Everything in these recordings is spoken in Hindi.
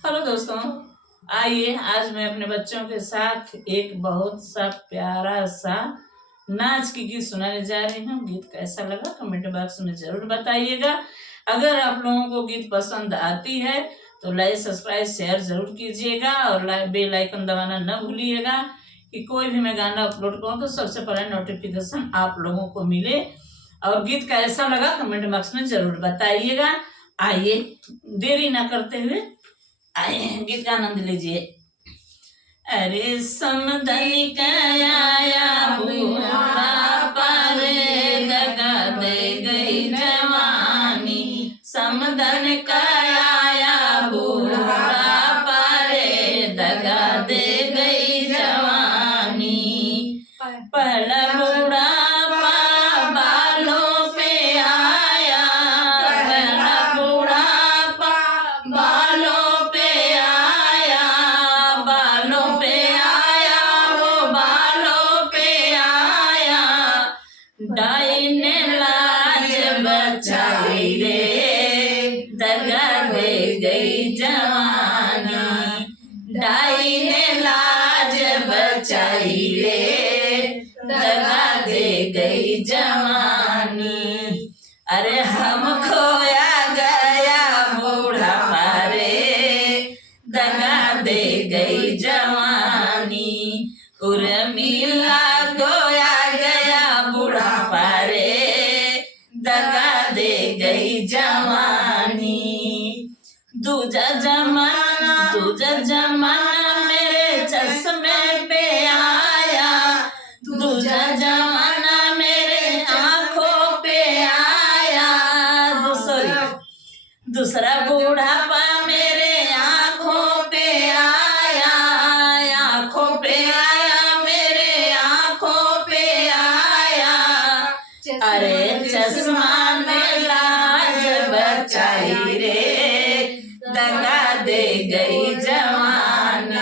हेलो दोस्तों, आइए आज मैं अपने बच्चों के साथ एक बहुत सा प्यारा सा नाच की गीत सुनाने जा रही हूँ। गीत कैसा लगा कमेंट बॉक्स में जरूर बताइएगा। अगर आप लोगों को गीत पसंद आती है तो लाइक सब्सक्राइब शेयर जरूर कीजिएगा और बेल आइकन दबाना न भूलिएगा कि कोई भी मैं गाना अपलोड करूँ तो सबसे पहले नोटिफिकेशन आप लोगों को मिले। और गीत कैसा लगा कमेंट बॉक्स में जरूर बताइएगा। आइए देरी ना करते हुए गीत का आनंद लीजिए। अरे समदन आया बुढ़ापा रे, दगा दे गई जवानी। समदन आया बुढ़ापा रे, दगा दे गई जवानी। पहला बुढ़ापा बालों पे आया, पहला बुढ़ापा बालों पे आया, बालों पे आया, वो बालों पे आया। डाई ने लाज बचाई रे, दगा दे गई जवानी। डाई ने लाज बचाई रे, दगा दे गई जवानी। अरे हम खोया गया बुढ़ापा रे, दगा दे गई जवानी। उर्मिला खोया गया बुढ़ापा रे, दगा दे गई जवानी। दूजा जमाना मेरे चश्मे पे आया, दूजा जमाना मेरे आँखों पे आया। दूसरा बुढ़ापा मेरे आँखों पे आया, आँखों पे आया, मेरे आँखों पे आया। अरे चश्मा ने लाज बचाई रे, दगा दे गई जवानी।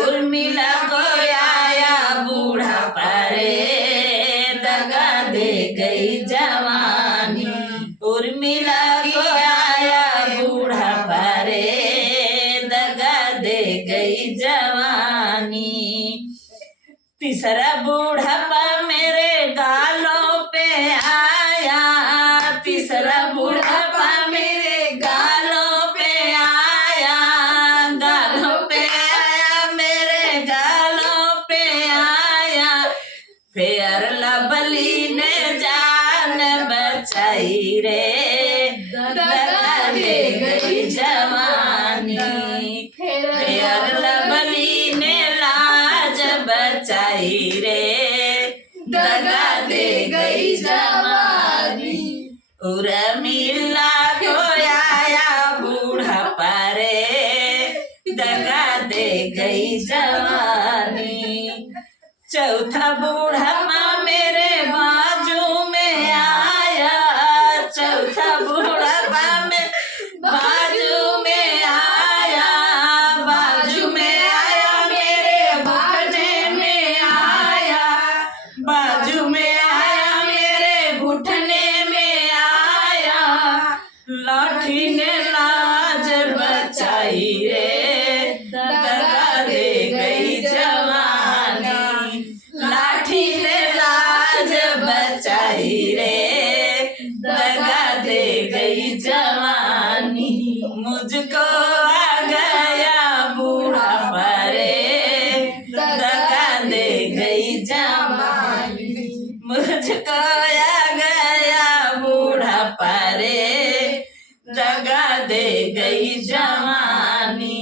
उर्मिला को आया बुढ़ापा रे, दगा दे गई जवानी। उर्मिला को आया बुढ़ापा रे, दगा दे गई जवानी। तीसरा बुढ़ापा मेरे गालों पे आया, तीसरा बुढ़ापा मेरे गालों पे आया, गालों पे आया, मेरे गालों पे आया। फेयर लवली ने जान बचाई रे, दगा दे गई जवानी। फेयर लवली ने लाज बचाई रे, दगा दे गई जवानी। उर्मिला को आया बुढ़ापा रे, दगा दे गई जवानी। चौथा बुढ़ापा मेरे बाजू में आया, चौथा बुढ़ापा में बाजू में आया, बाजू में आया, मेरे घुटने में आया, बाजू में आया, मेरे घुटने में आया। लाठी ने लाज बचाई रे, दगा दे गई जवानी। लाठी ने लाज बचाई रे, दगा दे गई जवानी। मुझको आ गया बुढ़ापा रे, दगा दे गई जवानी। मुझको आ गया बुढ़ापा रे, दगा दे गई जवानी।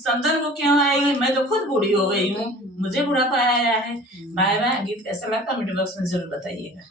समझन को क्यों आएगी, मैं तो खुद बूढ़ी हो गई हूँ, मुझे बुढ़ापा आया है। Bye bye. गीत कैसा लगा कमेंट बॉक्स में जरूर बताइएगा।